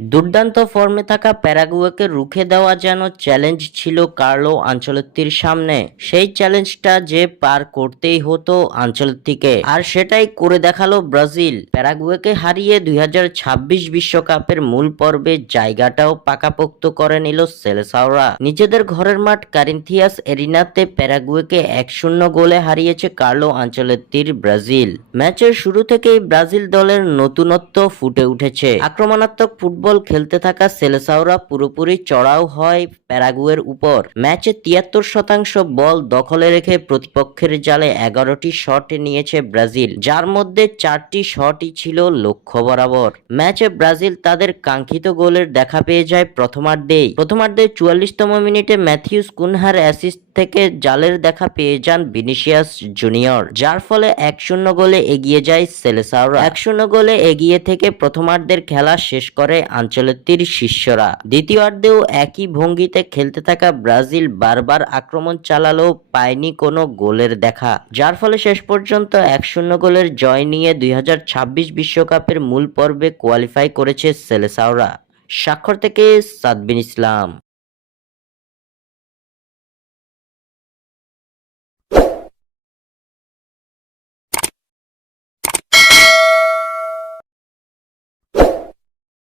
দুর্দান্ত ফর্মে থাকা প্যারাগুয়েকে রুখে দেওয়া যেন চ্যালেঞ্জ ছিল কার্লো আঞ্চলত্তির সামনে। সেই চ্যালেঞ্জটা যে পার করতেই হতো আঞ্চলত্তিকে। আর সেটাই করে দেখাল ব্রাজিল। প্যারাগুয়েকে হারিয়ে দুই বিশ্বকাপের মূল পর্বে জায়গাটাও পাকাপোক্ত করে নিল সেলেসাওরা। নিজেদের ঘরের মাঠ কারিন্থিয়াস এরিনাতে প্যারাগুয়েকে এক শূন্য গোলে হারিয়েছে কার্লো আঞ্চলত্তির ব্রাজিল। ম্যাচের শুরু থেকেই ব্রাজিল দলের নতুনত্ব ফুটে উঠেছে। আক্রমণাত্মক ফুটবল খেলতে থাকা সেলেসাওরা পুরোপুরি চড়াও হয় প্যারাগুয়ের উপর। ম্যাচে তিয়াত্তর শতাংশ বল দখলে রেখে প্রতিপক্ষের জালে এগারোটি শট নিয়েছে ব্রাজিল, যার মধ্যে চারটি শটই ছিল লক্ষ্য বরাবর। ম্যাচে ব্রাজিল তাদের কাঙ্ক্ষিত গোলের দেখা পেয়ে যায় প্রথমার্ধেই। প্রথমার্ধে চুয়াল্লিশতম মিনিটে ম্যাথিউস কুনহার অ্যাসিস্ট থেকে জালের দেখা পেয়ে যান ভিনিসিয়াস জুনিয়র, যার ফলে এক শূন্য গোলে এগিয়ে যায় সেলেসাওরা। এক শূন্য গোলে এগিয়ে থেকে প্রথমার্ধের খেলা শেষ করে আঞ্চলতির শিষ্যরা। দ্বিতীয়ার্ধেও একই ভঙ্গিতে খেলতে থাকা ব্রাজিল বারবার আক্রমণ চালালেও পায়নি কোনো গোলের দেখা। যার ফলে শেষ পর্যন্ত এক শূন্য গোলের জয় নিয়ে দুই বিশ্বকাপের মূল পর্বে কোয়ালিফাই করেছে সেলেসাওরা। স্বাক্ষর থেকে সাদবিন ইসলাম।